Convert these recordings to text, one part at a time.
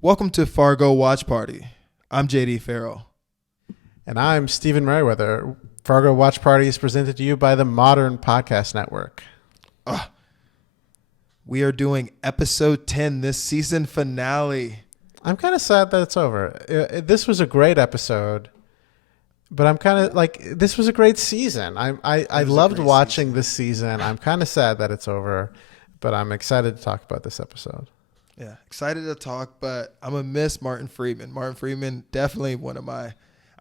Welcome to Fargo Watch Party. I'm JD Farrell. And I'm Stephen Merriweather. Fargo Watch Party is presented to you by the Modern Podcast Network. We are doing episode 10, this season finale. I'm kind of sad that it's over. This was a great episode, but I'm kind of like, this was a great season. I loved watching this season. I'm kind of sad that it's over, but I'm excited to talk about this episode. Yeah, excited to talk, but I'm going to miss Martin Freeman. Martin Freeman, definitely one of my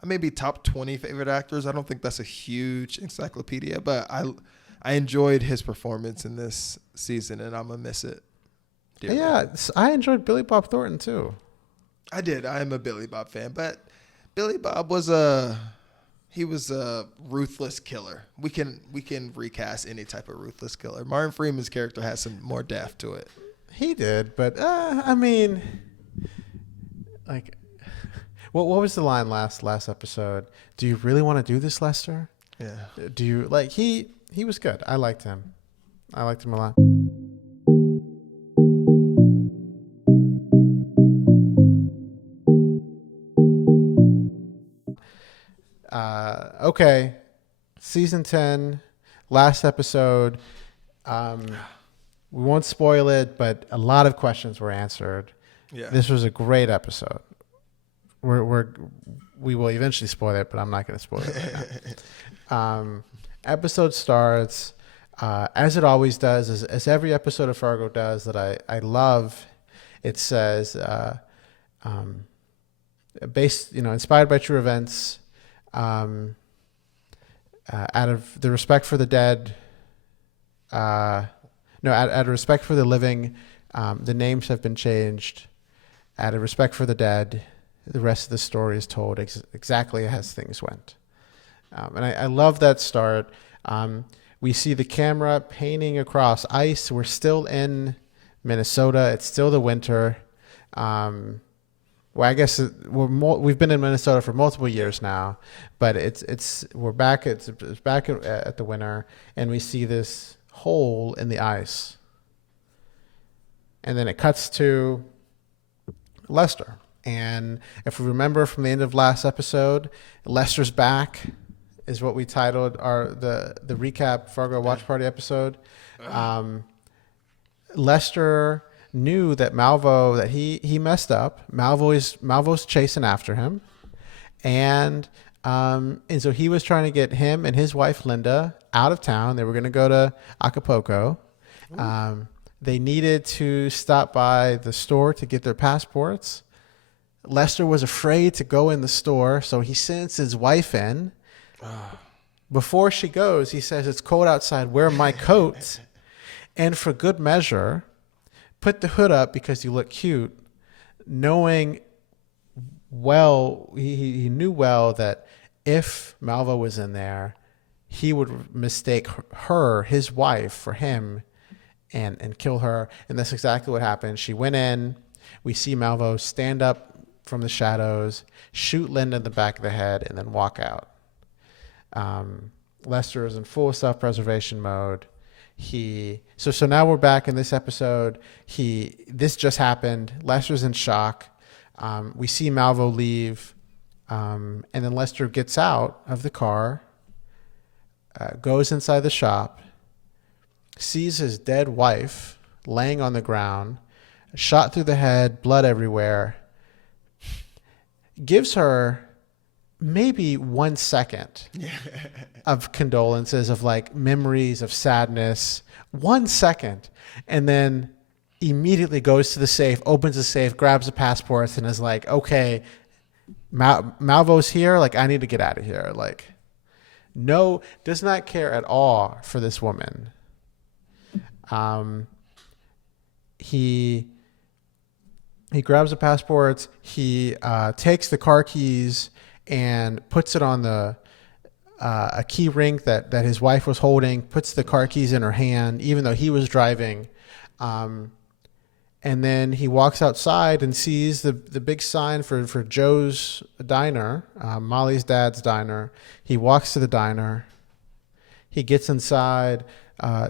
maybe top 20 favorite actors. I don't think that's a huge encyclopedia, but I enjoyed his performance in this season, and I'm going to miss it dearly. Yeah, I enjoyed Billy Bob Thornton, too. I did. I am a Billy Bob fan, but Billy Bob was a ruthless killer. We can recast any type of ruthless killer. Martin Freeman's character has some more depth to it. He did, but I mean, like, what was the line last episode? Do you really want to do this, Lester? Yeah. Do you like he was good. I liked him. I liked him a lot. Okay, season 10, last episode. We won't spoil it, but a lot of questions were answered. Yeah. This was a great episode. We will eventually spoil it, but I'm not going to spoil it right now. Episode starts as it always does, as every episode of Fargo does that I love. It says, inspired by true events, out of the respect for the dead. Out of respect for the living, the names have been changed. Out of respect for the dead, the rest of the story is told exactly as things went. And I love that start. We see the camera painting across ice. We're still in Minnesota. It's still the winter. Well, I guess we've been in Minnesota for multiple years now, but we're back. It's back at the winter, and we see this hole in the ice, and then it cuts to Lester. And if we remember from the end of last episode, Lester's back is what we titled the recap Fargo Watch Party episode. Lester knew that that he messed up. Malvo's chasing after him, and so he was trying to get him and his wife Linda out of town. They were going to go to Acapulco. They needed to stop by the store to get their passports. Lester was afraid to go in the store, so he sends his wife in. Before she goes, he says, "It's cold outside. Wear my coat." And for good measure, put the hood up because you look cute, knowing well, he knew well that if Malvo was in there, he would mistake her, his wife, for him and kill her. And that's exactly what happened. She went in. We see Malvo stand up from the shadows, shoot Linda in the back of the head, and then walk out. Lester is in full self-preservation mode. So now we're back in this episode. This just happened. Lester's in shock. We see Malvo leave, and then Lester gets out of the car, goes inside the shop, sees his dead wife laying on the ground, shot through the head, blood everywhere, gives her maybe 1 second of condolences, of like memories of sadness, 1 second, and then immediately goes to the safe, opens the safe, grabs the passports, and is like, okay, Malvo's here. Like, I need to get out of here. Like, no, does not care at all for this woman. He grabs the passports. He takes the car keys and puts it on a key ring that his wife was holding, puts the car keys in her hand, even though he was driving. And then he walks outside and sees the big sign for Joe's diner, Molly's dad's diner. He walks to the diner. He gets inside.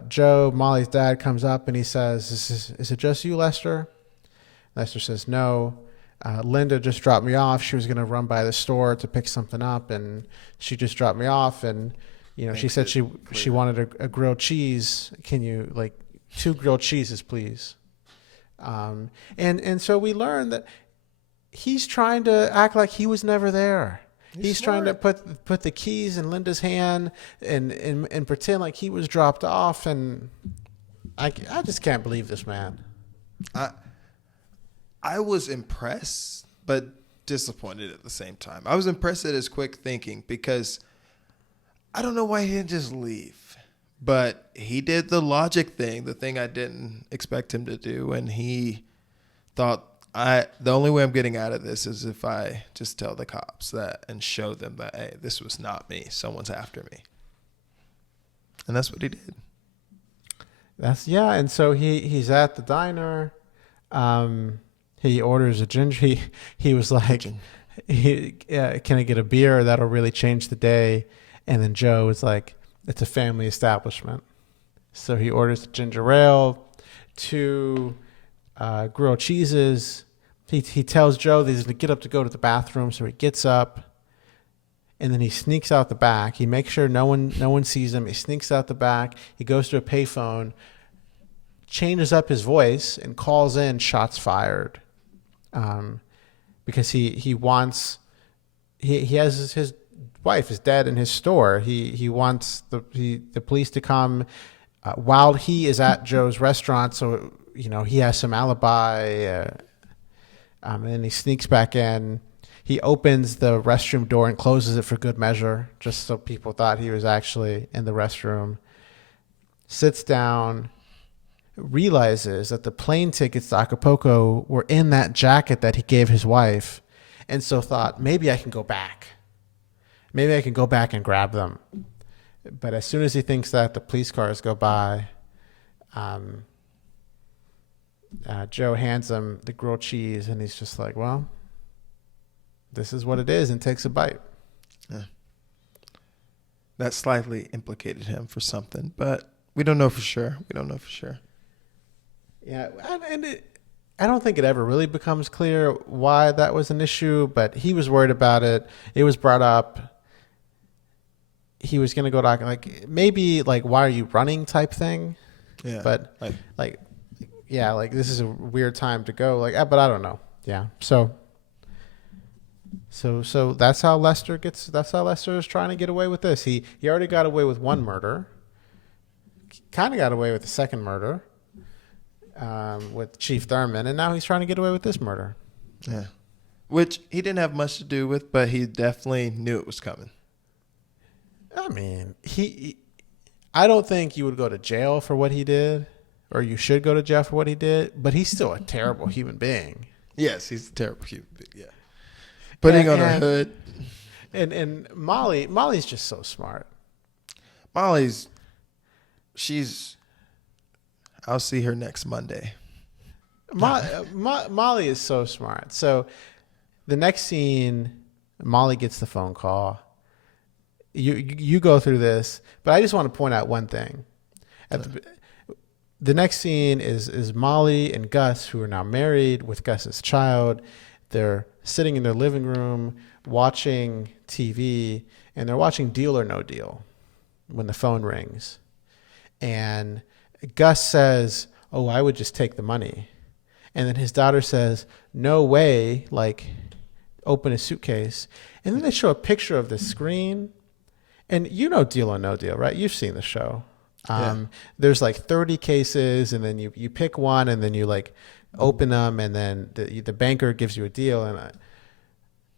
Joe, Molly's dad, comes up and he says, is it just you, Lester? Lester says, no. Linda just dropped me off. She was going to run by the store to pick something up, and she just dropped me off. And, she said she wanted a grilled cheese. Can you, 2 grilled cheeses, please? And so we learned that he's trying to act like he was never there. He's trying to put the keys in Linda's hand and pretend like he was dropped off. And I just can't believe this man. I was impressed, but disappointed at the same time. I was impressed at his quick thinking because I don't know why he didn't just leave. But he did the logic thing, the thing I didn't expect him to do. And he thought, the only way I'm getting out of this is if I just tell the cops that and show them that, hey, this was not me. Someone's after me. And that's what he did. And so he's at the diner. He orders a ginger. He was like, can I get a beer? That'll really change the day. And then Joe was like, it's a family establishment. So he orders a ginger ale, 2 grilled cheeses. He tells Joe that he's going to get up to go to the bathroom. So he gets up and then he sneaks out the back. He makes sure no one sees him. He sneaks out the back. He goes to a payphone, changes up his voice and calls in shots fired. Because he wants, he has his wife is dead in his store. He wants the police to come while he is at Joe's restaurant. So, he has some alibi. And then he sneaks back in. He opens the restroom door and closes it for good measure, just so people thought he was actually in the restroom. Sits down, realizes that the plane tickets to Acapulco were in that jacket that he gave his wife. And so thought, maybe I can go back. Maybe I can go back and grab them. But as soon as he thinks that, the police cars go by. Joe hands him the grilled cheese, and he's just like, well, this is what it is, and takes a bite. Yeah. That slightly implicated him for something, but we don't know for sure. Yeah, and I don't think it ever really becomes clear why that was an issue, but he was worried about it. It was brought up. He was going to go to, maybe, why are you running type thing? Yeah. But, this is a weird time to go. But I don't know. Yeah. So that's how Lester is trying to get away with this. He already got away with one murder. Kind of got away with the second murder with Chief Thurman, and now he's trying to get away with this murder. Yeah. Which he didn't have much to do with, but he definitely knew it was coming. I mean, I don't think you would go to jail for what he did, or you should go to jail for what he did, but he's still a terrible human being. Yes, he's a terrible human being, yeah. Putting on her hood. And Molly's just so smart. I'll see her next Monday. Molly is so smart. So the next scene, Molly gets the phone call. You go through this, but I just want to point out one thing. The next scene is Molly and Gus, who are now married with Gus's child. They're sitting in their living room watching TV, and they're watching Deal or No Deal when the phone rings. And Gus says, "Oh, I would just take the money." And then his daughter says, "No way," open a suitcase. And then they show a picture of the screen. And Deal or No Deal, right? You've seen the show. There's 30 cases, and then you pick one, and then you open them, and then the banker gives you a deal.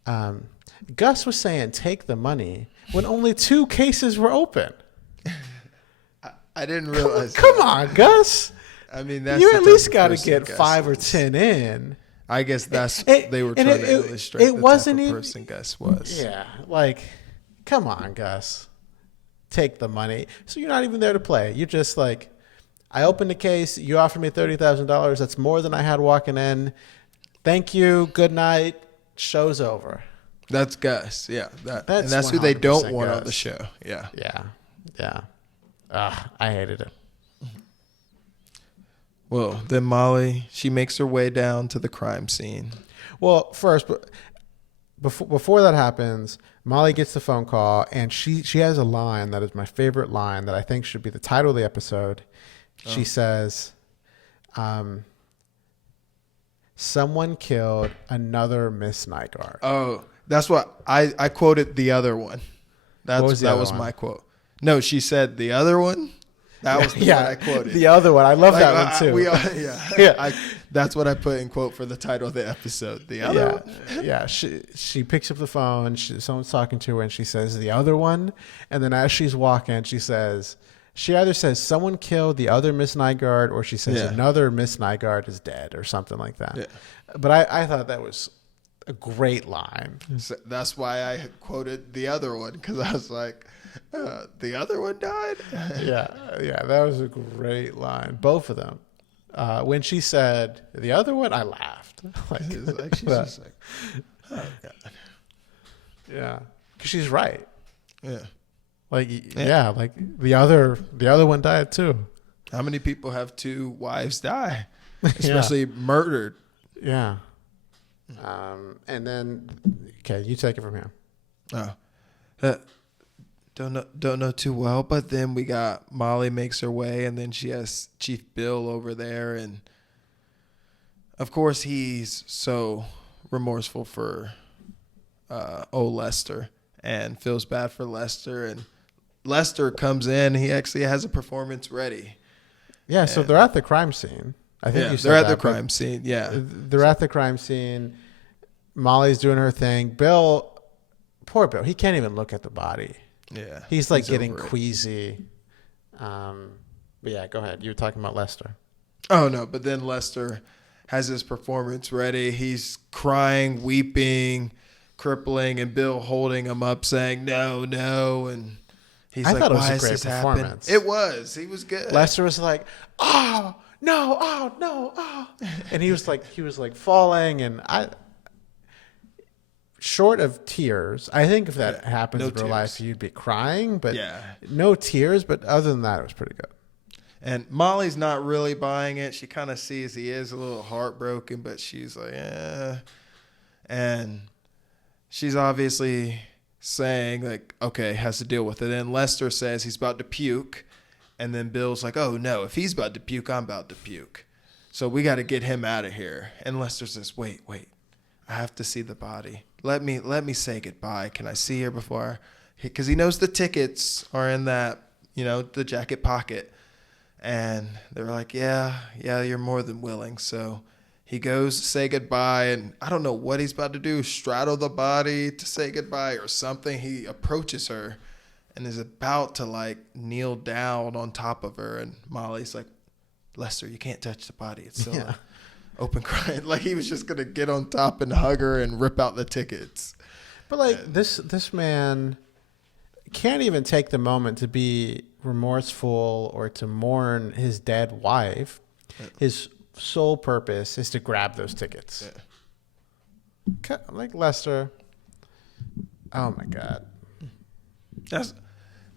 And Gus was saying, "Take the money," when only 2 cases were open. I didn't realize. Come on, Gus. I mean, that's you at least got to get 5 or 10 in. I guess they were trying to illustrate the type of person Gus was. Yeah, come on, Gus. Take the money. So you're not even there to play. You're just I opened the case. You offered me $30,000. That's more than I had walking in. Thank you. Good night. Show's over. That's Gus. Yeah. That's who they don't want on the show. Yeah. Yeah. I hated it. Well, then Molly, she makes her way down to the crime scene. Well, first, before that happens, Molly gets the phone call, and she has a line that is my favorite line that I think should be the title of the episode. She says, "Someone killed another Miss Nygard." Oh, that's what I quoted the other one. That was one? my quote. No, she said the other one. That was the one I quoted. The other one. I love that one too. That's what I put in quote for the title of the episode. The other one. Yeah. She picks up the phone. Someone's talking to her, and she says the other one. And then as she's walking, she either says someone killed the other Miss Nygard, or she says another Miss Nygard is dead, or something like that. Yeah. But I thought that was a great line. So that's why I quoted the other one, because I was like, the other one died. yeah, that was a great line. Both of them. When she said the other one, I laughed. She's just like, oh God. Yeah, because she's right. Yeah. Like the other one died too. How many people have two wives die, especially murdered? Yeah. And then, okay, you take it from here. Oh, don't know too well, but then we got Molly makes her way, and then she has Chief Bill over there, and of course he's so remorseful for old Lester and feels bad for Lester, and Lester comes in. He actually has a performance ready. Yeah, so they're at the crime scene. I think you said they're at the crime scene. Yeah, they're at the crime scene. Molly's doing her thing. Poor Bill, he can't even look at the body. Yeah, he's like getting queasy. But yeah, go ahead. You were talking about Lester. Oh no, but then Lester has his performance ready. He's crying, weeping, crippling, and Bill holding him up, saying no, and he's I like, thought it was "Why a is great this performance." It was. He was good. Lester was like, "Oh no, oh no, oh," and he was like falling, and short of tears, I think if that happens in real life, you'd be crying, but no tears. But other than that, it was pretty good. And Molly's not really buying it. She kind of sees he is a little heartbroken, but she's like, and she's obviously saying like, okay, has to deal with it. And Lester says he's about to puke. And then Bill's like, oh no, if he's about to puke, I'm about to puke. So we got to get him out of here. And Lester says, wait, I have to see the body. Let me say goodbye. Can I see her before? Because he knows the tickets are in that, the jacket pocket. And they're like, yeah, you're more than willing. So he goes to say goodbye, and I don't know what he's about to do, straddle the body to say goodbye or something. He approaches her and is about to like kneel down on top of her. And Molly's like, Lester, you can't touch the body. It's still open crying. Like he was just going to get on top and hug her and rip out the tickets. But like this man can't even take the moment to be remorseful or to mourn his dead wife. His sole purpose is to grab those tickets. Like Lester. Oh my God.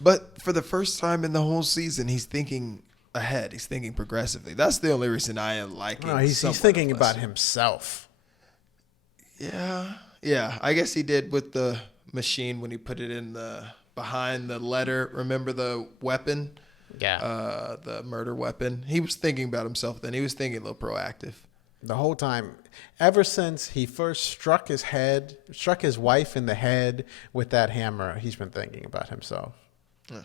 But for the first time in the whole season, he's thinking ahead. He's thinking progressively. That's the only reason I am liking. No, he's thinking about himself. Yeah. I guess he did with the machine when he put it in behind the letter. Remember the weapon? Yeah. The murder weapon. He was thinking about himself then. He was thinking a little proactive. The whole time, ever since he first struck his wife in the head with that hammer, he's been thinking about himself. Yeah.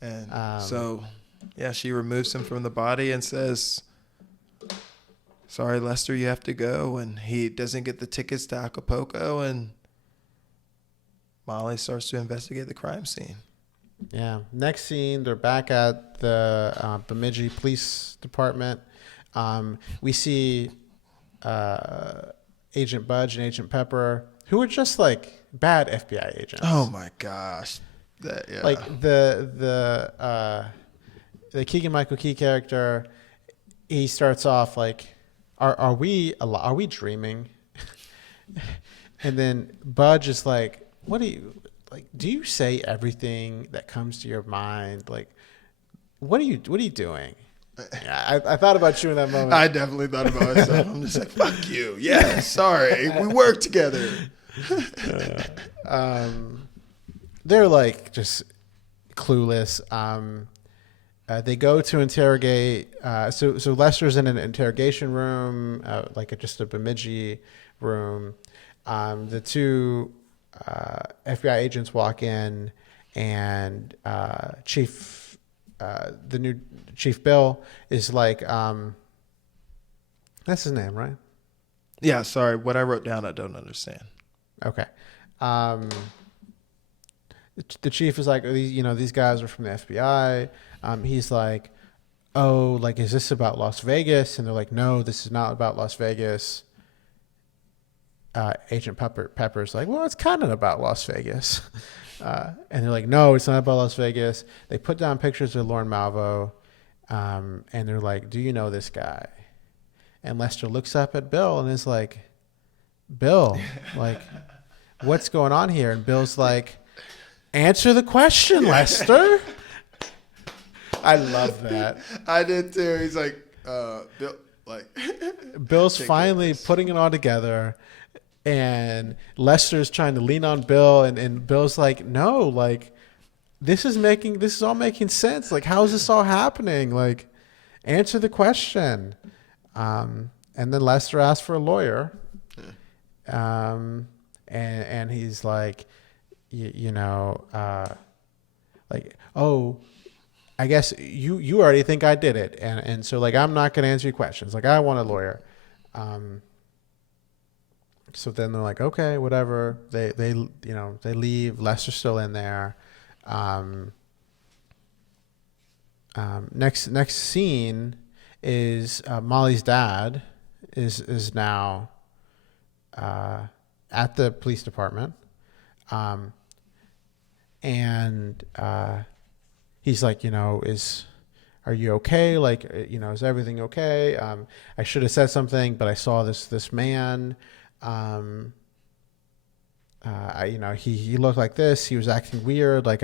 And she removes him from the body and says, sorry, Lester, you have to go. And he doesn't get the tickets to Acapulco, and Molly starts to investigate the crime scene. Yeah. Next scene, they're back at the Bemidji Police Department. We see Agent Budge and Agent Pepper, who are just like bad FBI agents. Oh my gosh. Like the Keegan-Michael Key character, he starts off like, are we dreaming? And then Budge is like, what do you like? Do you say everything that comes to your mind? Like, what are you doing? Yeah, I thought about you in that moment. I definitely thought about myself. I'm just like, fuck you. Yeah, sorry. We work together. They're like just clueless. They go to interrogate. So Lester's in an interrogation room, like just a Bemidji room. The two FBI agents walk in, and the new Chief Bill is like, that's his name, right? Yeah, sorry. What I wrote down, I don't understand. Okay. The chief is like, these guys are from the FBI. He's like, oh, like, is this about Las Vegas? And they're like, no, this is not about Las Vegas. Agent Pepper's like, well, it's kind of about Las Vegas. And they're like, no, it's not about Las Vegas. They put down pictures of Lorne Malvo, and they're like, do you know this guy? And Lester looks up at Bill and is like, Bill, like, what's going on here? And Bill's like, answer the question, Lester. I love that. I did too. He's like, Bill, like, Bill's finally putting it all together, and Lester's trying to lean on Bill, and Bill's like, no, like, this is all making sense. Like, how is this all happening? Like, answer the question. And then Lester asks for a lawyer. And he's like, like, oh, I guess you already think I did it. And so, like, I'm not going to answer your questions. Like, I want a lawyer. So then they're like, okay, whatever. They leave. Lester's still in there. Next scene is Molly's dad is now at the police department, and he's like, are you okay? Like, is everything okay? I should have said something, but I saw this man. He looked like this. He was acting weird. Like,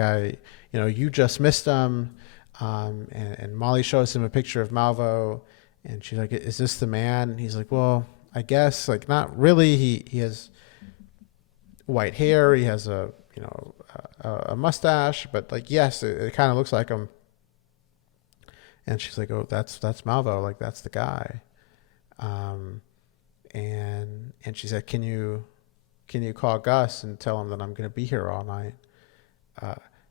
you just missed him. And Molly shows him a picture of Malvo, and she's like, is this the man? And he's like, well, I guess, like, not really. He has white hair. He has a mustache, but, like, yes, it kind of looks like him. And she's like, oh, that's Malvo. Like, that's the guy. And she said, can you call Gus and tell him that I'm going to be here all night?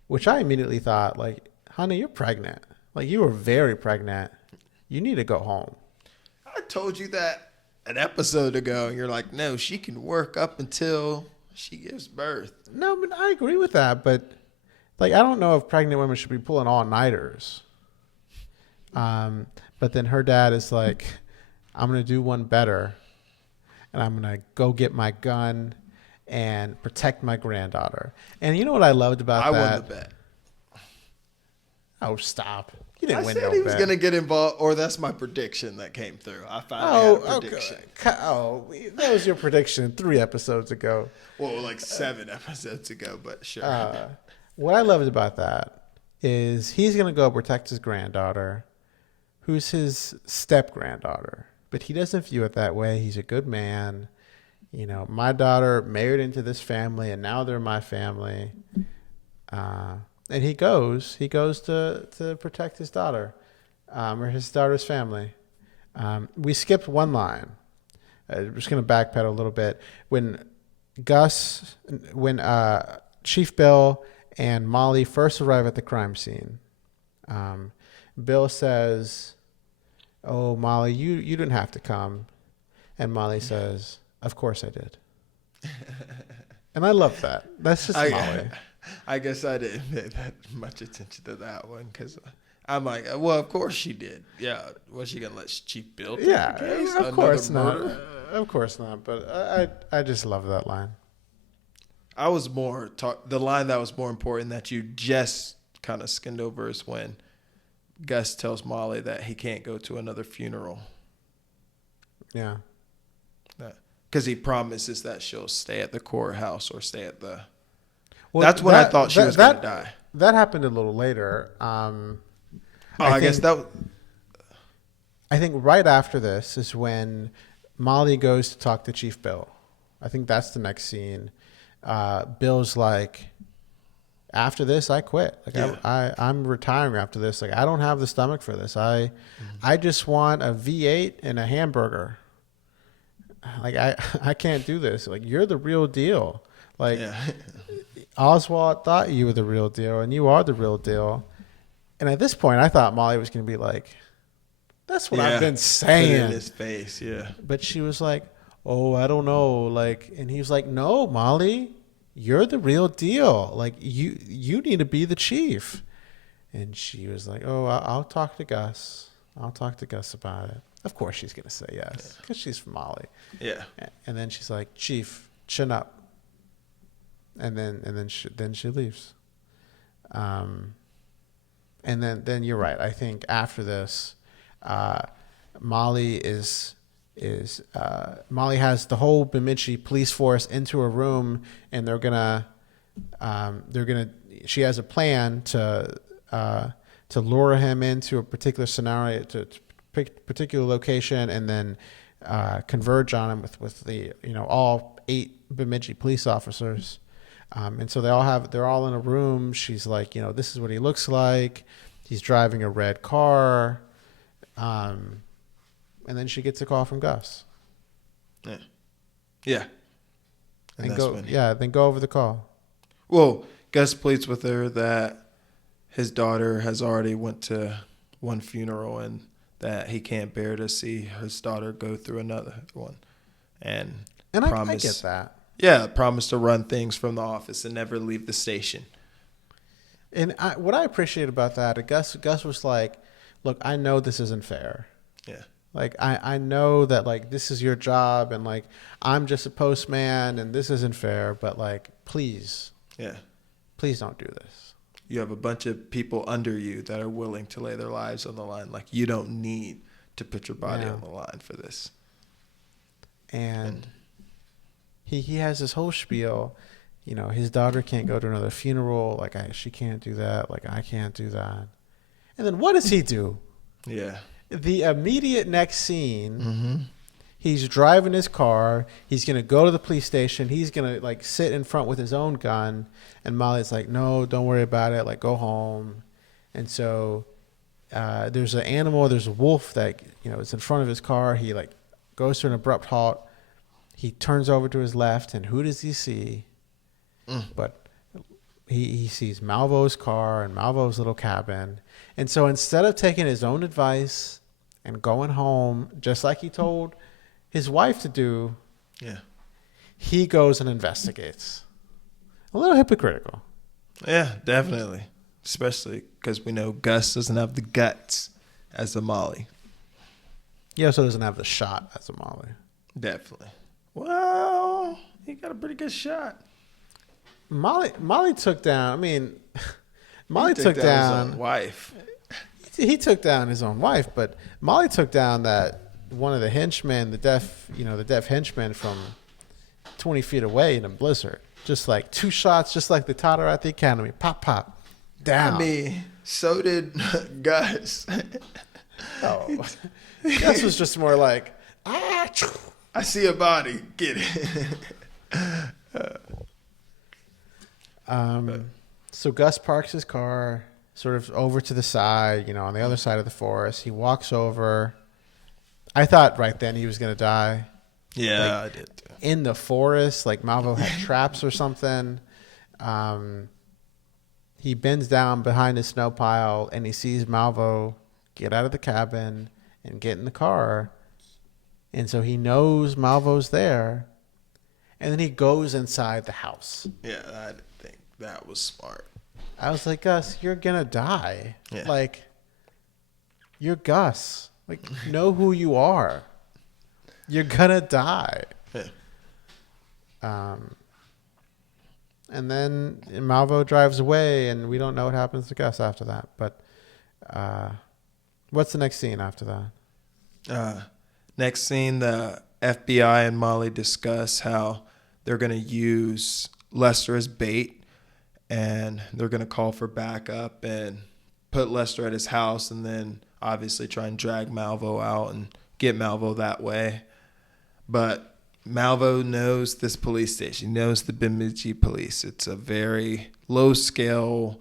Which I immediately thought, like, honey, you're pregnant. Like, you were very pregnant. You need to go home. I told you that an episode ago, and you're like, no, she can work up until she gives birth. No, but I agree with that. But, like, I don't know if pregnant women should be pulling all-nighters. But then her dad is like, I'm going to do one better, and I'm going to go get my gun and protect my granddaughter. And you know what I loved about that? I won the bet. Oh, stop. You didn't win no bet. I said he was going to get involved, or that's my prediction that came through. I finally had a prediction. That was your prediction 3 episodes ago. Well, like 7 episodes ago, but sure. What I loved about that is he's going to go protect his granddaughter, who's his step-granddaughter. But he doesn't view it that way. He's a good man. My daughter married into this family, and now they're my family. And he goes to protect his daughter, or his daughter's family. We skipped one line. I'm just going to backpedal a little bit. When Chief Bill and Molly first arrive at the crime scene, Bill says, oh, Molly, you didn't have to come. And Molly says, of course I did. And I love that. That's just Molly. I guess I didn't pay that much attention to that one because I'm like, well, of course she did. Yeah. Was she going to let Chief Bill take the case? Of course not. Of course not. But I just love that line. I was the line that was more important that you just kind of skinned over is when Gus tells Molly that he can't go to another funeral. Yeah. Because he promises that she'll stay at the courthouse or stay at the... Well, that's when I thought she was going to die. That happened a little later. I guess that... I think right after this is when Molly goes to talk to Chief Bill. I think that's the next scene. Bill's like, after this, I quit. Like Yeah. I'm retiring after this. Like I don't have the stomach for this. I just want a V8 and a hamburger. Like I can't do this. Like you're the real deal. Like Yeah. Oswald thought you were the real deal, and you are the real deal. And at this point, I thought Molly was going to be like, "That's what I've been Put it saying." in his face. Yeah. But she was like, "Oh, I don't know." Like, and he was like, "No, Molly, you're the real deal. Like, you need to be the chief." And she was like, "Oh, I'll talk to Gus. I'll talk to Gus about it." Of course, she's gonna say yes because she's from Molly. Yeah. And then she's like, "Chief, chin up." And then she leaves. And then you're right. I think after this, Molly Molly has the whole Bemidji police force into a room, and she has a plan to lure him into a particular scenario, to particular location, and then converge on him with the all 8 Bemidji police officers. And so they're all in a room. She's like, this is what he looks like. He's driving a red car. And then she gets a call from Gus. Yeah. Yeah. And then go over the call. Well, Gus pleads with her that his daughter has already went to one funeral and that he can't bear to see his daughter go through another one. And I get that. Yeah, promise to run things from the office and never leave the station. And what I appreciate about that, Gus was like, "Look, I know this isn't fair. Yeah. Like, I know that, like, this is your job, and, like, I'm just a postman, and this isn't fair, but, like, please don't do this. You have a bunch of people under you that are willing to lay their lives on the line. Like, you don't need to put your body on the line for this." And he has this whole spiel, his daughter can't go to another funeral. Like, she can't do that. Like, I can't do that. And then what does he do? Yeah. The immediate next scene, he's driving his car. He's going to go to the police station. He's going to, like, sit in front with his own gun. And Molly's like, "No, don't worry about it. Like, go home." And so there's a wolf that, is in front of his car. He, like, goes to an abrupt halt. He turns over to his left, and who does he see? But he sees Malvo's car and Malvo's little cabin. And so instead of taking his own advice and going home, just like he told his wife to do, he goes and investigates. A little hypocritical. Yeah, definitely. Especially because we know Gus doesn't have the guts as a Molly. He also doesn't have the shot as a Molly. Definitely. Well, he got a pretty good shot. Molly took down. I mean, Molly took down his down own wife. He took down his own wife, but Molly took down that one of the henchmen, the deaf henchman from 20 feet away in a blizzard. Just like 2 shots, just like the toddler at the academy. Pop, pop, down. I mean, so did Gus. Oh, Gus was just more like, ah. I see a body. Get it. So Gus parks his car sort of over to the side, on the other side of the forest. He walks over. I thought right then he was going to die. Yeah, I did too. In the forest, like Malvo had traps or something. He bends down behind his snow pile and he sees Malvo get out of the cabin and get in the car. And so he knows Malvo's there. And then he goes inside the house. Yeah, I think that was smart. I was like, "Gus, you're going to die." Yeah. Like, you're Gus. Like, know who you are. You're going to die. Yeah. And then Malvo drives away, and we don't know what happens to Gus after that. But what's the next scene after that? Next scene, the FBI and Molly discuss how they're going to use Lester as bait, and they're going to call for backup and put Lester at his house and then obviously try and drag Malvo out and get Malvo that way. But Malvo knows this police station. He knows the Bemidji police. It's a very low scale,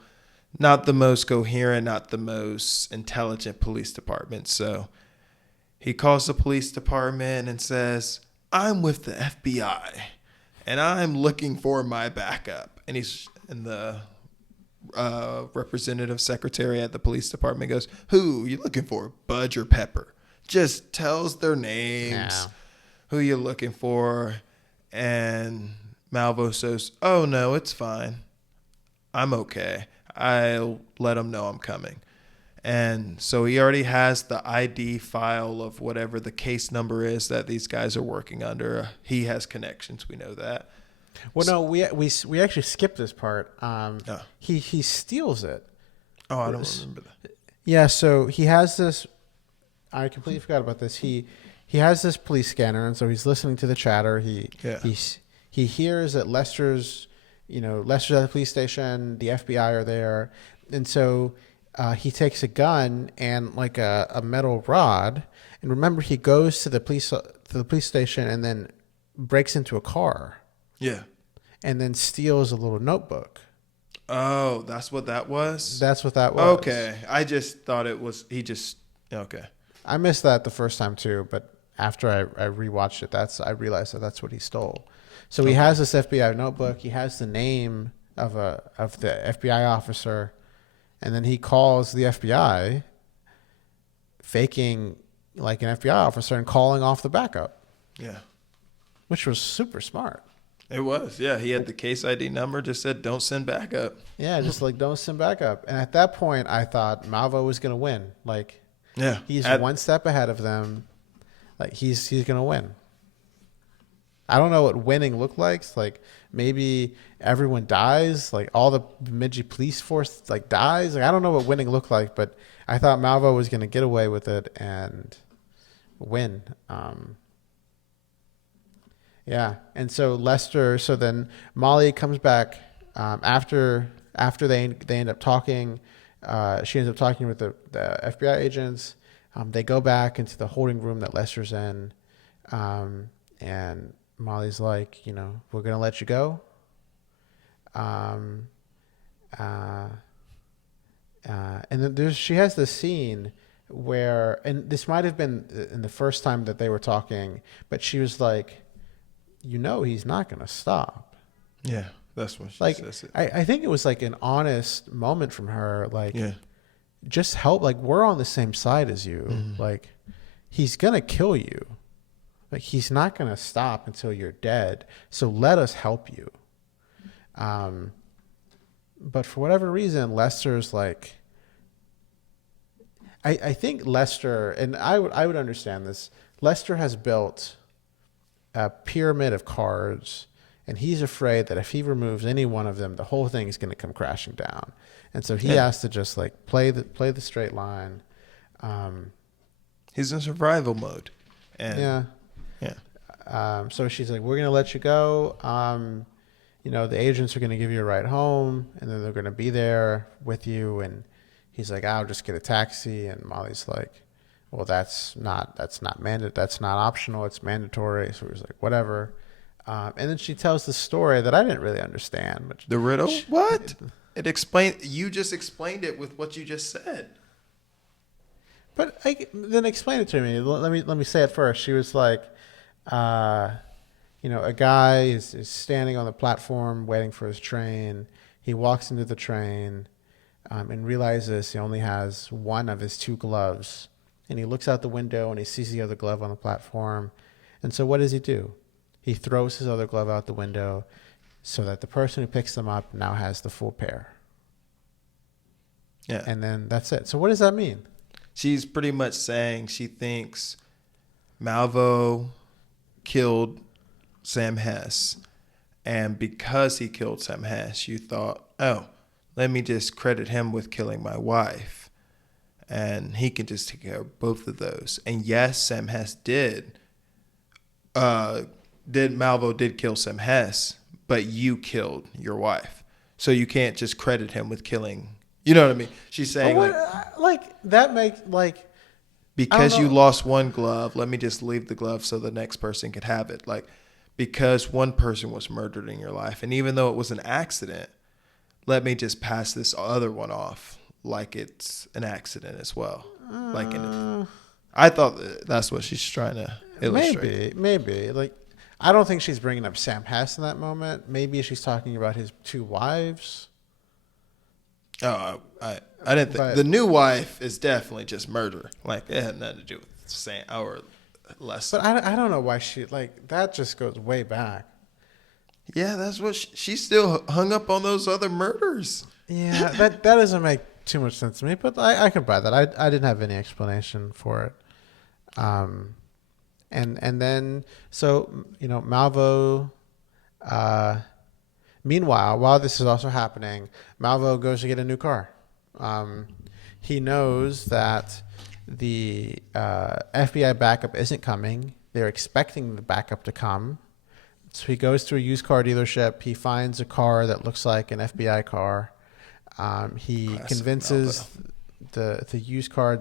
not the most coherent, not the most intelligent police department. So he calls the police department and says, I'm with the FBI and I'm looking for my backup. And the representative secretary at the police department goes, who are you looking for? Budge or Pepper? Just tells their names. Yeah. Who you looking for? And Malvo says, oh, no, it's fine. I'm okay. I'll let him know I'm coming. And so he already has the ID file of whatever the case number is that these guys are working under. He has connections. We know that. Well, no, we actually skipped this part. Oh. He steals it. Oh, I don't remember that. Yeah, so he has this. I completely forgot about this. He has this police scanner, and so he's listening to the chatter. He hears that Lester's at the police station. The FBI are there, and so he takes a gun and like a metal rod. And remember, he goes to the police station and then breaks into a car. Yeah. And then steals a little notebook. Oh, that's what that was? That's what that was. Okay. I just thought it was, okay. I missed that the first time too, but after I rewatched it, I realized that that's what he stole. So he has this FBI notebook. He has the name of the FBI officer, and then he calls the FBI, faking like an FBI officer and calling off the backup. Yeah. Which was super smart. It was, yeah. He had the case ID number, just said, don't send backup. Yeah, just like, don't send backup. And at that point, I thought Malvo was going to win. Like, yeah, he's one step ahead of them. Like, he's going to win. I don't know what winning looked like. Like, maybe everyone dies. Like, all the Bemidji police force, like, dies. Like, I don't know what winning looked like, but I thought Malvo was going to get away with it and win. Yeah, and so then Molly comes back after they end up talking. She ends up talking with the FBI agents. They go back into the holding room that Lester's in, and Molly's like, we're gonna let you go. And then she has this scene where, and this might have been in the first time that they were talking, but she was like, he's not going to stop. Yeah, that's what she says. I think it was like an honest moment from her. Like, just help. Like, we're on the same side as you. Mm-hmm. Like, he's going to kill you. Like, he's not going to stop until you're dead. So let us help you. But for whatever reason, Lester's like, I think Lester, and I would understand this. Lester has built a pyramid of cards, and he's afraid that if he removes any one of them, the whole thing is going to come crashing down. And so he has to just like play the straight line. He's in survival mode. And so she's like, we're going to let you go. The agents are going to give you a ride home, and then they're going to be there with you. And he's like, I'll just get a taxi. And Molly's like, well, that's not optional. It's mandatory. So he's like, whatever. And then she tells the story that I didn't really understand. But the riddle? What? You just explained it with what you just said. But then explain it to me. Let me say it first. She was like, a guy is standing on the platform waiting for his train. He walks into the train and realizes he only has one of his two gloves. And he looks out the window and he sees the other glove on the platform. And so what does he do? He throws his other glove out the window so that the person who picks them up now has the full pair. Yeah. And then that's it. So what does that mean? She's pretty much saying she thinks Malvo killed Sam Hess. And because he killed Sam Hess, you thought, oh, let me just credit him with killing my wife. And he can just take care of both of those. And yes, Sam Hess Malvo did kill Sam Hess, but you killed your wife. So you can't just credit him with killing. You know what I mean? She's saying that makes like because you know. lost one glove, let me just leave the glove so the next person could have it. Like, because one person was murdered in your life, and even though it was an accident, let me just pass this other one off like it's an accident as well. I thought that's what she's trying to illustrate. Maybe. Like, I don't think she's bringing up Sam Hess in that moment. Maybe she's talking about his 2 wives. Oh, I didn't think the new wife is definitely just murder. Like, it had nothing to do with Sam or less. But I don't know why she, like, that just goes way back. Yeah, that's what she's still hung up on those other murders. Yeah, that doesn't make too much sense to me, but I can buy that. I didn't have any explanation for it. And then, so, Malvo, meanwhile, while this is also happening, Malvo goes to get a new car. He knows that the FBI backup isn't coming. They're expecting the backup to come. So he goes to a used car dealership. He finds a car that looks like an FBI car. He Classic convinces the used car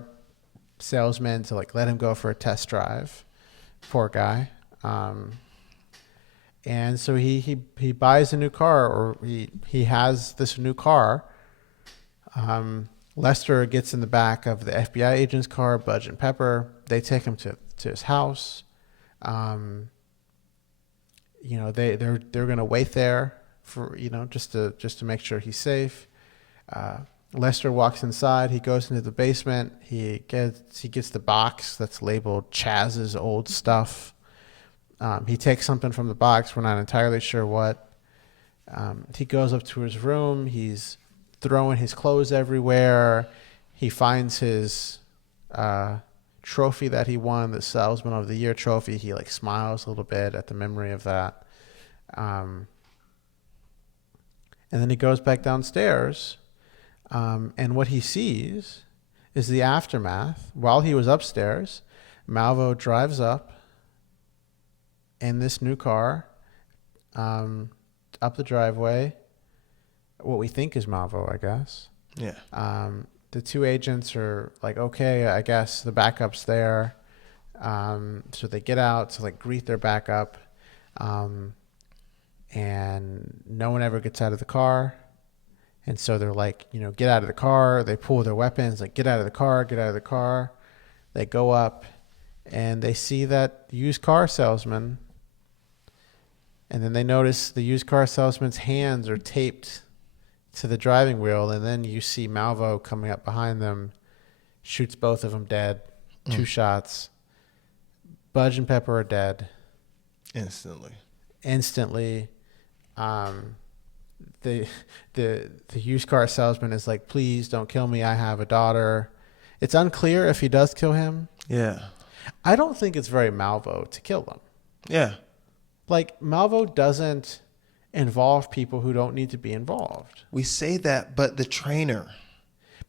salesman to let him go for a test drive. Poor guy. And so he buys a new car, or he has this new car. Lester gets in the back of the FBI agent's car, Budge and Pepper. They take him to his house. They're going to wait there for just to make sure he's safe. Lester walks inside. He goes into the basement. He gets the box that's labeled Chaz's old stuff. He takes something from the box. We're not entirely sure what. He goes up to his room. He's throwing his clothes everywhere. He finds his trophy that he won, the Salesman of the Year trophy. He smiles a little bit at the memory of that. And then he goes back downstairs. And what he sees is the aftermath. While he was upstairs, Malvo drives up in this new car, up the driveway. What we think is Malvo, I guess. Yeah. The 2 agents are okay, I guess the backup's there. So they get out to greet their backup. And no one ever gets out of the car. And so they're get out of the car. They pull their weapons, get out of the car, get out of the car. They go up and they see that used car salesman. And then they notice the used car salesman's hands are taped to the driving wheel. And then you see Malvo coming up behind them, shoots both of them dead, 2 shots. Budge and Pepper are dead. Instantly. The used car salesman is please don't kill me. I have a daughter. It's unclear if he does kill him. Yeah. I don't think it's very Malvo to kill them. Yeah. Malvo doesn't involve people who don't need to be involved. We say that, but the trainer.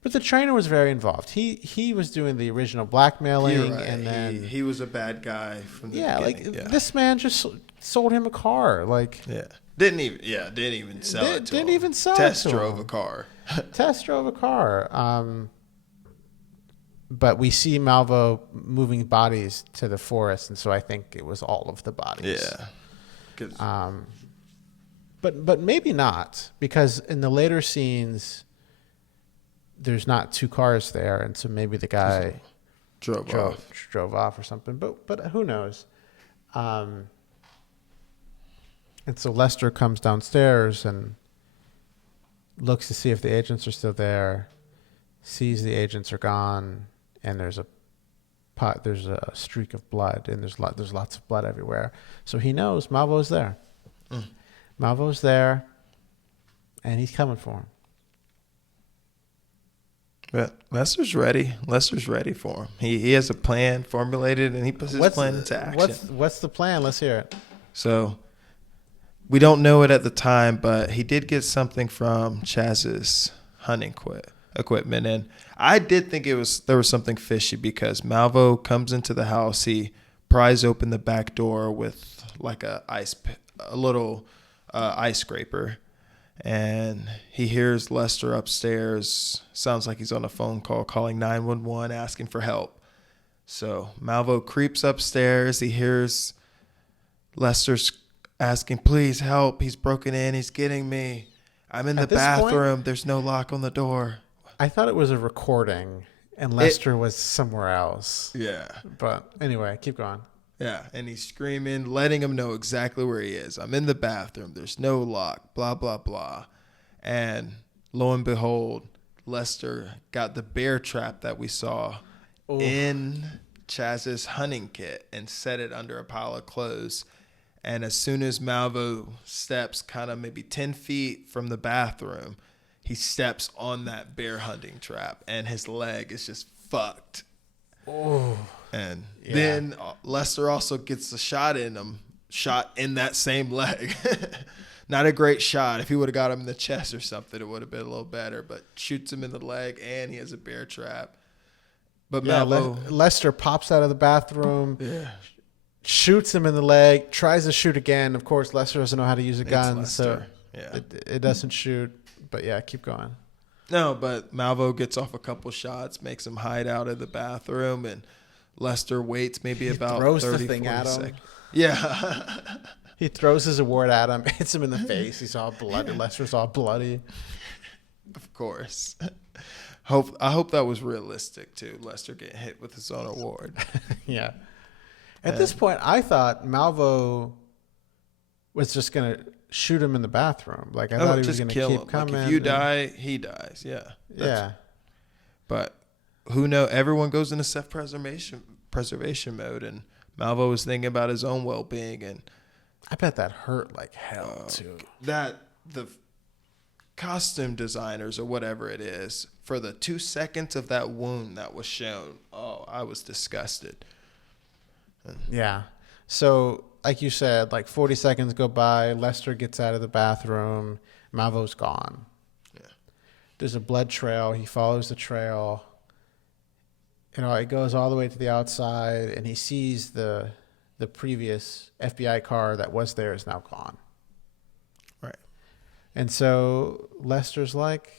But the trainer was very involved. He was doing the original blackmailing. You're right. And then he was a bad guy from the beginning. This man just sold him a car. Didn't even sell it to didn't him. even sell Test it to drove him. a car. Test drove a car. But we see Malvo moving bodies to the forest, and so I think it was all of the bodies. Yeah. But maybe not, because in the later scenes, there's not 2 cars there, and so maybe the guy drove off or something. But who knows? And so Lester comes downstairs and looks to see if the agents are still there, sees the agents are gone, and there's a streak of blood, and there's lots of blood everywhere. So he knows Malvo's there. Malvo's there, and he's coming for him. But Lester's ready. Lester's ready for him. He has a plan formulated, and he puts his plan into action. What's the plan? Let's hear it. So we don't know it at the time, but he did get something from Chaz's hunting equipment, and I did think there was something fishy because Malvo comes into the house. He pries open the back door with a little ice scraper, and he hears Lester upstairs. Sounds like he's on a phone call calling 911 asking for help. So Malvo creeps upstairs. He hears Lester's asking, please help. He's broken in. He's getting me. I'm in the bathroom. There's no lock on the door. I thought it was a recording and Lester was somewhere else. Yeah. But anyway, keep going. Yeah. And he's screaming, letting him know exactly where he is. I'm in the bathroom. There's no lock. Blah, blah, blah. And lo and behold, Lester got the bear trap that we saw in Chaz's hunting kit and set it under a pile of clothes. And as soon as Malvo steps kind of maybe 10 feet from the bathroom, he steps on that bear hunting trap and his leg is just fucked. Oh. And then Lester also gets a shot in that same leg. Not a great shot. If he would have got him in the chest or something, it would have been a little better. But shoots him in the leg and he has a bear trap. But Malvo, Lester pops out of the bathroom. Yeah. Shoots him in the leg, tries to shoot again. Of course, Lester doesn't know how to use a gun, so it doesn't shoot. But yeah, keep going. No, but Malvo gets off a couple shots, makes him hide out of the bathroom, and Lester waits maybe about 30 seconds. Yeah. He throws his award at him, hits him in the face. He's all bloody. Lester's all bloody. Of course. I hope that was realistic, too. Lester getting hit with his own award. Yeah. At this point, I thought Malvo was just going to shoot him in the bathroom. Like, I thought he was going to keep him. Coming. Like if you die, he dies. Yeah. Yeah. But who knows? Everyone goes into self-preservation mode, and Malvo was thinking about his own well-being. And I bet that hurt like hell, too. That the costume designers or whatever it is, for the 2 seconds of that wound that was shown, I was disgusted. Yeah. So, like you said, like 40 seconds go by. Lester gets out of the bathroom. Malvo's gone. Yeah. There's a blood trail. He follows the trail. It goes all the way to the outside, and he sees the previous FBI car that was there is now gone. Right. And so Lester's like,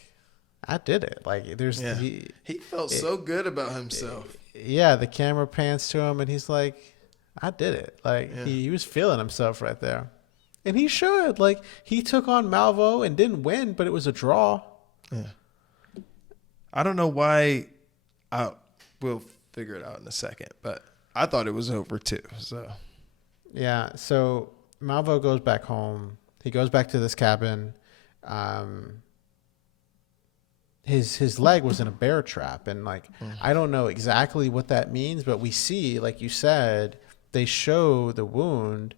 I did it. Like he felt so good about himself. The camera pans to him, and he's like, I did it. Like he was feeling himself right there. And he should. Like he took on Malvo and didn't win, but it was a draw. Yeah. I don't know why. We'll figure it out in a second, but I thought it was over too. So yeah. So Malvo goes back home. He goes back to this cabin. His leg was in a bear trap, and I don't know exactly what that means, but we see, like you said, they show the wound,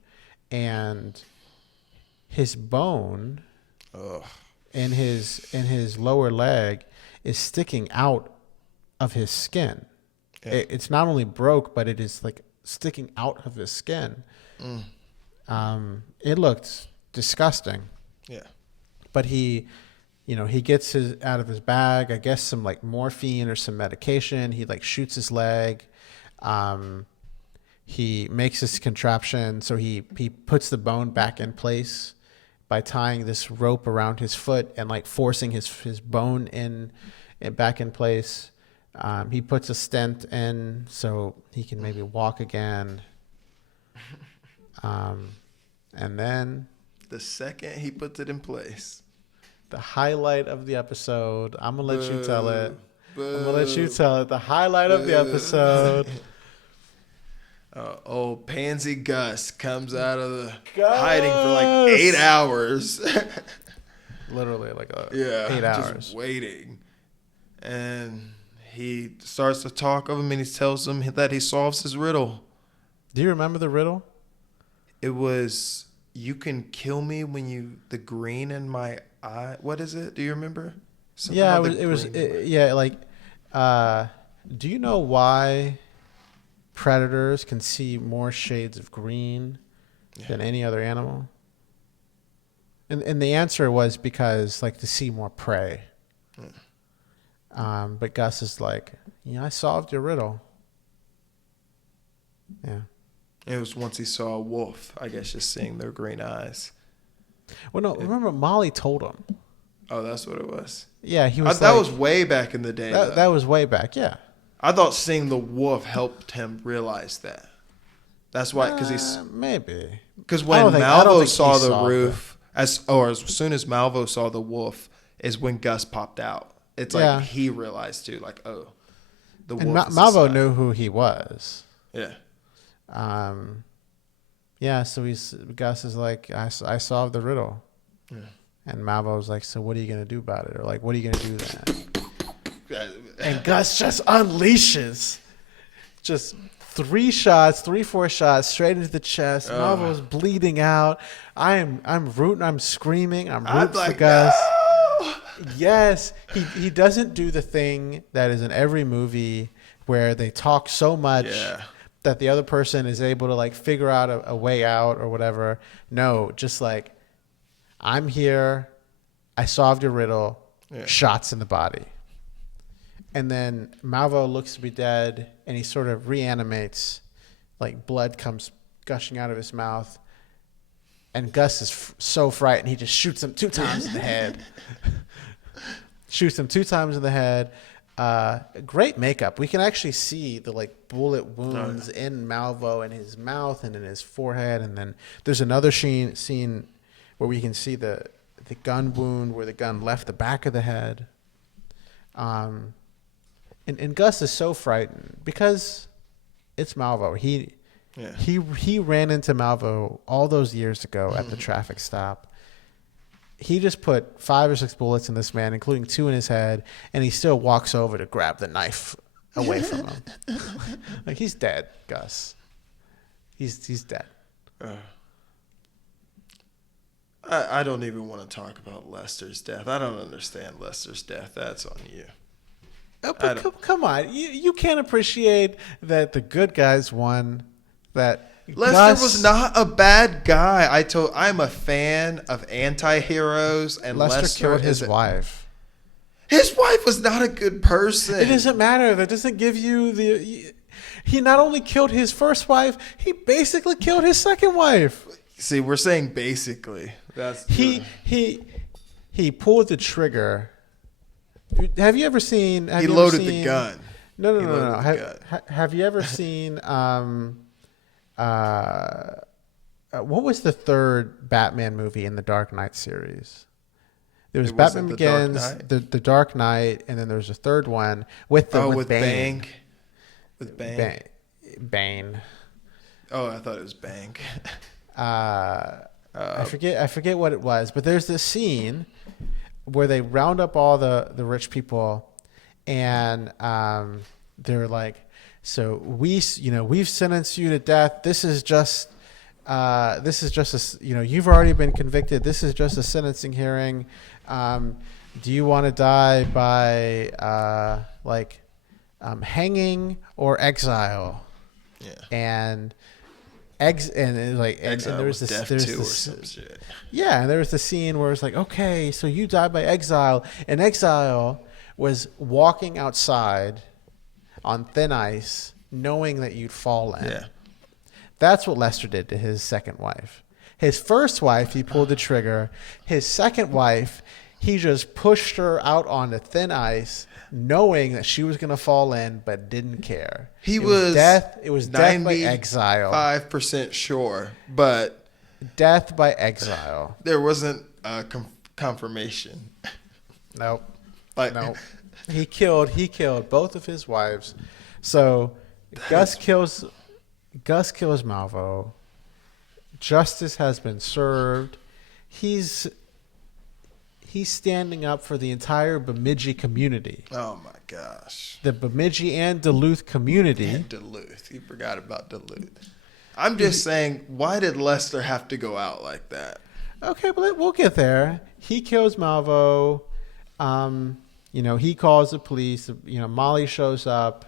and his bone in his lower leg is sticking out of his skin. Yeah. It's not only broke, but it is like sticking out of his skin. It looked disgusting. Yeah, but he gets out of his bag, I guess, some like morphine or some medication. He shoots his leg. He makes this contraption, so he puts the bone back in place by tying this rope around his foot and forcing his bone back in place. He puts a stent in so he can maybe walk again. And then the second he puts it in place, the highlight of the episode. I'm going to let you tell it. I'm going to let you tell it. The highlight of the episode. Old Pansy Gus comes out of the hiding for 8 hours. Literally 8 hours. Just waiting. And he starts to talk of him and he tells him that he solves his riddle. Do you remember the riddle? It was, you can kill me when the green in my eye. What is it? Do you remember? Something do you know why predators can see more shades of green than any other animal? And the answer was because to see more prey. But Gus is like, I solved your riddle. Yeah. It was once he saw a wolf, I guess, just seeing their green eyes. Well, no, remember Molly told him. Oh, that's what it was. Yeah, he was. That was way back in the day. That was way back. Yeah. I thought seeing the wolf helped him realize that. That's why, Maybe. Because when I don't Malvo think saw he the saw roof, as soon as Malvo saw the wolf, is when Gus popped out. It's like he realized too, like, oh, the And wolf. Malvo knew who he was. Yeah. Yeah. So Gus is like, I solved the riddle. Yeah. And Malvo was like, so what are you gonna do about it? Or like, what are you gonna do then? And Gus just unleashes, just 4 shots straight into the chest. Malvo's bleeding out. I'm rooting. I'm screaming. I'm rooting for Gus. No! Yes, he doesn't do the thing that is in every movie where they talk so much that the other person is able to like figure out a way out or whatever. No, just like, I'm here. I solved your riddle. Yeah. Shots in the body. And then Malvo looks to be dead, and he sort of reanimates, like blood comes gushing out of his mouth. And Gus is so frightened, he just shoots him 2 times in the head. Shoots him 2 times in the head. Great makeup. We can actually see the like bullet wounds in Malvo in his mouth and in his forehead. And then there's another scene where we can see the gun wound where the gun left the back of the head. And Gus is so frightened because it's Malvo. He ran into Malvo all those years ago at the traffic stop. He just put 5 or 6 bullets in this man, including 2 in his head, and he still walks over to grab the knife away from him. Like, he's dead, Gus. He's dead. I don't even want to talk about Lester's death. I don't understand Lester's death. That's on you. Come on. You can't appreciate that the good guys won. That Lester was not a bad guy. I'm a fan of anti-heroes, and Lester killed his wife. His wife was not a good person. It doesn't matter. That doesn't give you the... He not only killed his first wife, he basically killed his second wife. See, we're saying basically. He pulled the trigger. Have you ever seen... He loaded the gun. No. Have you ever seen... what was the third Batman movie in the Dark Knight series? There was Batman Begins, the Dark Knight, and then there's a third one with Bane. With Bane. Bane. Oh, I thought it was Bang. I forget what it was, but there's this scene where they round up all the rich people, and they're like, so we've sentenced you to death. This is just you've already been convicted. This is just a sentencing hearing. Do you want to die by hanging or exile? Yeah. And there was some shit. Yeah, and there was the scene where it's like, okay, so you die by exile, and exile was walking outside on thin ice, knowing that you'd fall in. Yeah. That's what Lester did to his second wife. His first wife, he pulled the trigger. His second wife, he just pushed her out onto thin ice, knowing that she was going to fall in, but didn't care. It was death by exile. 5% sure, but death by exile. There wasn't a confirmation. Nope. Nope. He killed both of his wives. So Gus kills Malvo. Justice has been served. He's standing up for the entire Bemidji community. Oh my gosh. The Bemidji and Duluth community. And Duluth. You forgot about Duluth. I'm just saying, why did Lester have to go out like that? Okay, but we'll get there. He kills Malvo. He calls the police. Molly shows up.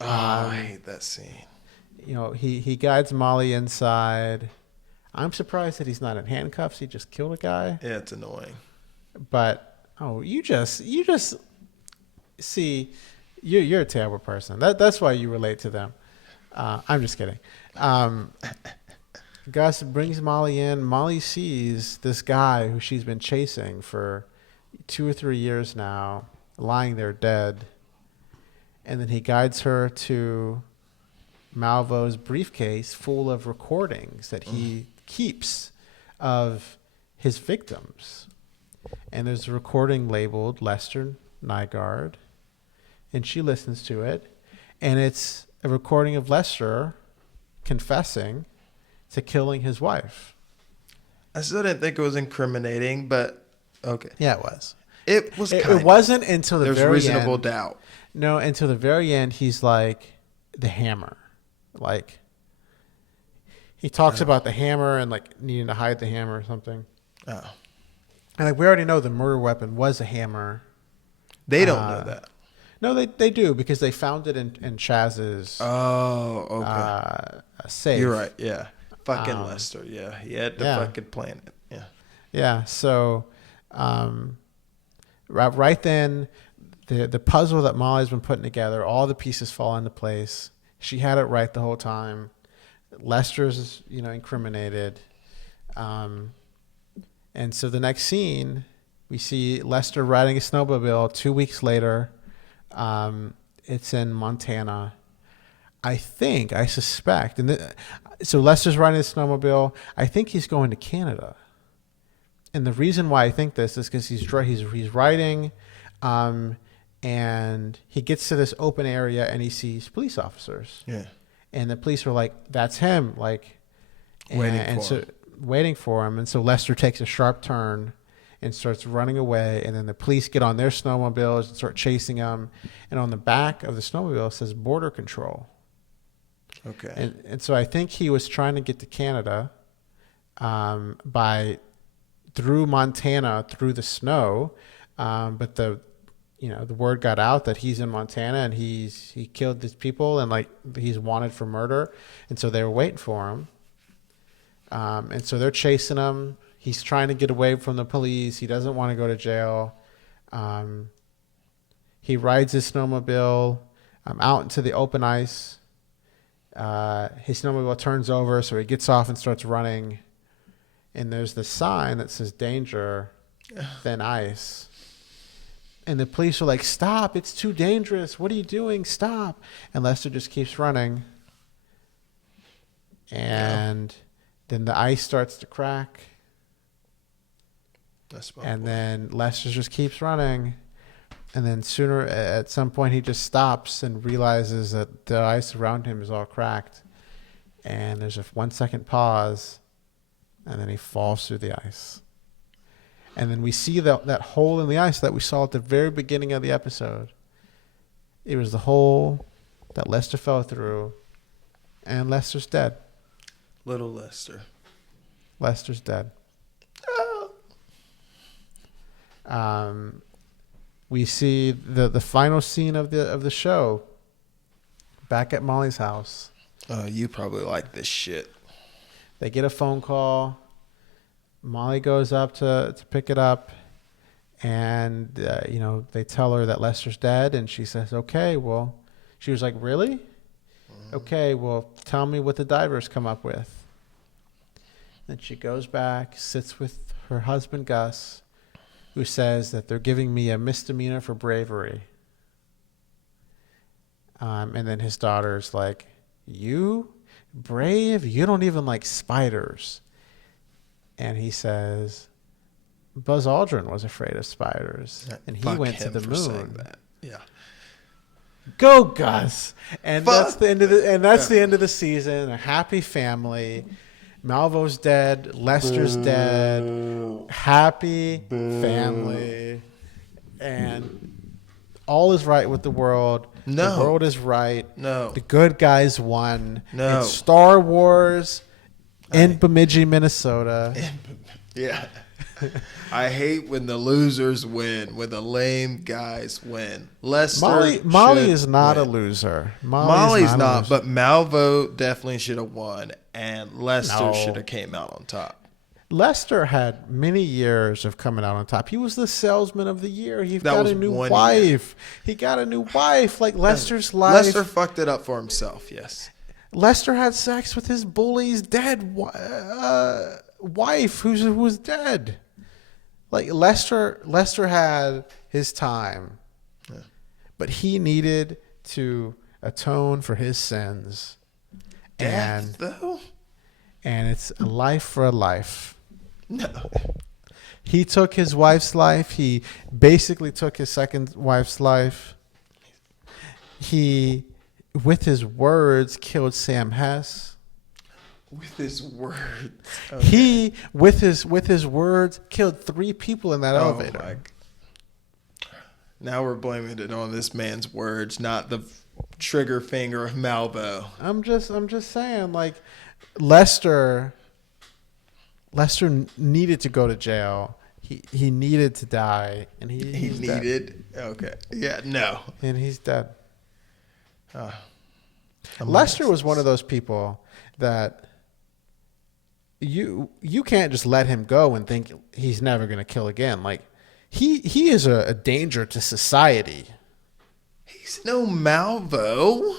Oh, I hate that scene. He guides Molly inside. I'm surprised that he's not in handcuffs. He just killed a guy. Yeah, it's annoying. But you just see, you're a terrible person. That's why you relate to them. I'm just kidding. Gus brings Molly in. Molly sees this guy who she's been chasing for 2 or 3 years now, lying there dead. And then he guides her to Malvo's briefcase full of recordings that he keeps of his victims. And there's a recording labeled Lester Nygard. And she listens to it. And it's a recording of Lester confessing to killing his wife. I still didn't think it was incriminating, but okay. Yeah, it was. It was. It wasn't until the very end. There's reasonable doubt. No, until the very end, he's like the hammer. Like he talks about the hammer and like needing to hide the hammer or something. Oh. And like we already know the murder weapon was a hammer. They don't know that. No, they do because they found it in Chaz's safe. You're right. Yeah. Fucking Lester. Yeah. He had to fucking plan it. Yeah. Yeah. So right then, the puzzle that Molly's been putting together, all the pieces fall into place. She had it right the whole time. Lester's, incriminated. And so the next scene, we see Lester riding a snowmobile 2 weeks later. It's in Montana. I suspect. So Lester's riding a snowmobile. I think he's going to Canada. And the reason why I think this is because he's riding, and he gets to this open area and he sees police officers. Yeah. And the police are like, "That's him!" Like, waiting for him. And so Lester takes a sharp turn and starts running away. And then the police get on their snowmobiles and start chasing him. And on the back of the snowmobile says "Border Control." Okay. And so I think he was trying to get to Canada, through Montana through the snow, but the word got out that he's in Montana and he killed these people and like he's wanted for murder, and so they were waiting for him, and so they're chasing him. He's trying to get away from the police. He doesn't want to go to jail. He rides his snowmobile out into the open ice. His snowmobile turns over, so he gets off and starts running. And there's the sign that says "Danger, Thin Ice." And the police are like, "Stop, it's too dangerous. What are you doing? Stop." And Lester just keeps running. And then the ice starts to crack. And then Lester just keeps running. And then at some point, he just stops and realizes that the ice around him is all cracked. And there's a 1 second pause. And then he falls through the ice. And then we see that hole in the ice that we saw at the very beginning of the episode. It was the hole that Lester fell through. And Lester's dead. Little Lester. Lester's dead. We see the final scene of the show. Back at Molly's house. Oh, you probably like this shit. They get a phone call. Molly goes up to pick it up, and they tell her that Lester's dead, and she says, "Okay, well," she was like, "Really? Okay, well, tell me what the divers come up with." Then she goes back, sits with her husband Gus, who says that they're giving me a misdemeanor for bravery. And then his daughter's like, "You? Brave? You don't even like spiders." And he says, "Buzz Aldrin was afraid of spiders, and he went to the moon." Yeah. Go Gus! And that's the end of the end of the season. A happy family. Malvo's dead. Lester's dead. Happy family, and all is right with the world. No. The world is right. No. The good guys won. No. It's Star Wars in Bemidji, Minnesota. Yeah. I hate when the losers win, when the lame guys win. Lester Molly is not a loser. Molly's not, but Malvo definitely should have won, and Lester should have came out on top. Lester had many years of coming out on top. He was the salesman of the year. He got a new wife. He got a new wife. Like Lester's life. Lester fucked it up for himself, yes. Lester had sex with his bully's dead wife who was dead. Like Lester had his time. Yeah. But he needed to atone for his sins. Death, though? And it's a life for a life. No. He took his wife's life. He basically took his second wife's life. He, with his words, killed Sam Hess. With his words. Okay. He, with his words, killed 3 people in that elevator. Now we're blaming it on this man's words, not the trigger finger of Malvo. I'm just saying, like, Lester needed to go to jail. He needed to die, and he needed. Dead. Okay. Yeah. No. And he's dead. Lester was one of those people that you can't just let him go and think he's never going to kill again. Like he is a danger to society. He's no Malvo.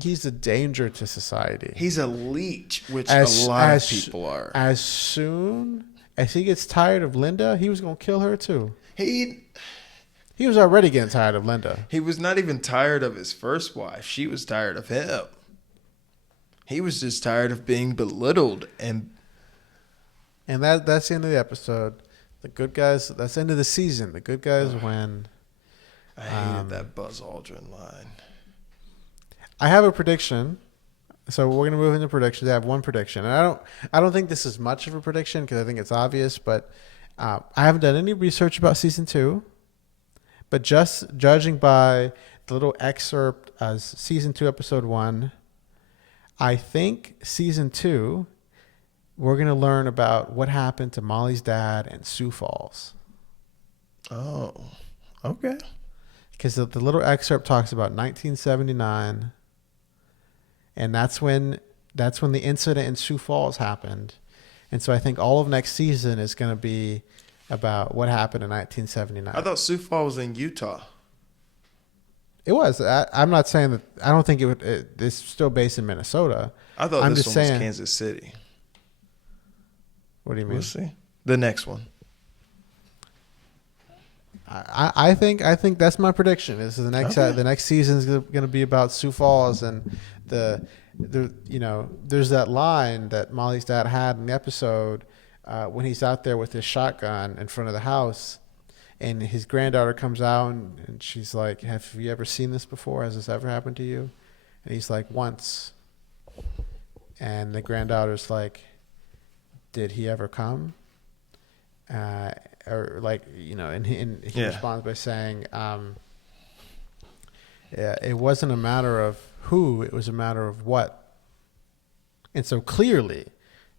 He's a danger to society. He's a leech, which a lot of people are. As soon as he gets tired of Linda, he was going to kill her too. He was already getting tired of Linda. He was not even tired of his first wife. She was tired of him. He was just tired of being belittled. And that's the end of the episode. The good guys, that's the end of the season. The good guys win. I hated that Buzz Aldrin line. I have a prediction. So we're going to move into predictions. I have one prediction. And I don't think this is much of a prediction because I think it's obvious, but I haven't done any research about season 2. But just judging by the little excerpt as season 2, episode 1, I think season 2, we're going to learn about what happened to Molly's dad and Sioux Falls. Oh, okay. Because the little excerpt talks about 1979, and that's when the incident in Sioux Falls happened. And so I think all of next season is going to be about what happened in 1979. I thought Sioux Falls was in Utah. It was. I'm not saying that. I don't think it's still based in Minnesota. I thought this one was Kansas City. What do you mean? We'll see. The next one. I think that's my prediction. This is the next Okay. The next season is going to be about Sioux Falls, and there's that line that Molly's dad had in the episode when he's out there with his shotgun in front of the house, and his granddaughter comes out and she's like, "Have you ever seen this before? Has this ever happened to you?" And he's like, "Once." And the granddaughter's like, "Did he ever come?" Or like, and he responds by saying, it wasn't a matter of who, it was a matter of what. And so clearly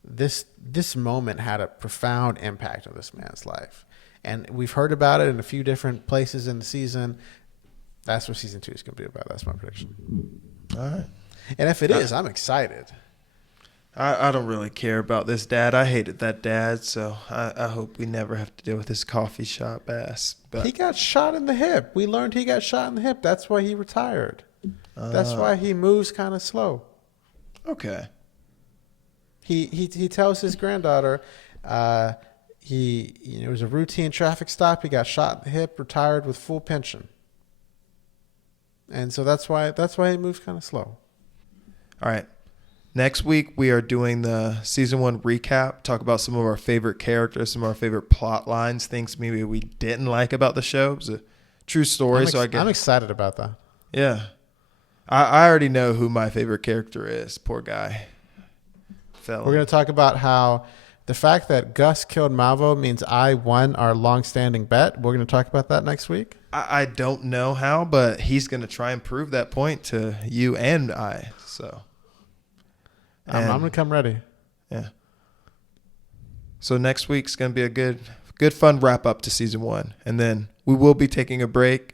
this moment had a profound impact on this man's life. And we've heard about it in a few different places in the season. That's what season 2 is going to be about. That's my prediction. All right. And if it is, I'm excited. I don't really care about this dad. I hated that dad, so I hope we never have to deal with this coffee shop ass. But he got shot in the hip. We learned he got shot in the hip. That's why he retired. That's why he moves kind of slow. Okay. He tells his granddaughter, it was a routine traffic stop. He got shot in the hip, retired with full pension. And so that's why he moves kind of slow. All right. Next week, we are doing the season 1 recap, talk about some of our favorite characters, some of our favorite plot lines, things maybe we didn't like about the show. It was a true story. I'm excited about that. Yeah. I already know who my favorite character is. Poor guy. We're going to talk about how the fact that Gus killed Malvo means I won our long-standing bet. We're going to talk about that next week. I don't know how, but he's going to try and prove that point to you and I. So I'm going to come ready. Yeah. So next week's going to be a good fun wrap up to season 1. And then we will be taking a break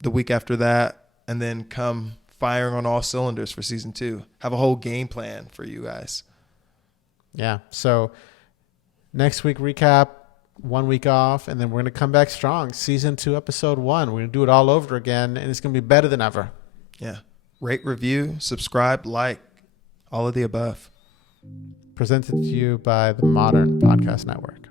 the week after that and then come firing on all cylinders for season 2. Have a whole game plan for you guys. Yeah. So next week recap, 1 week off, and then we're going to come back strong. Season 2, episode 1. We're going to do it all over again, and it's going to be better than ever. Yeah. Rate, review, subscribe, like, all of the above. Presented to you by the Modern Podcast Network.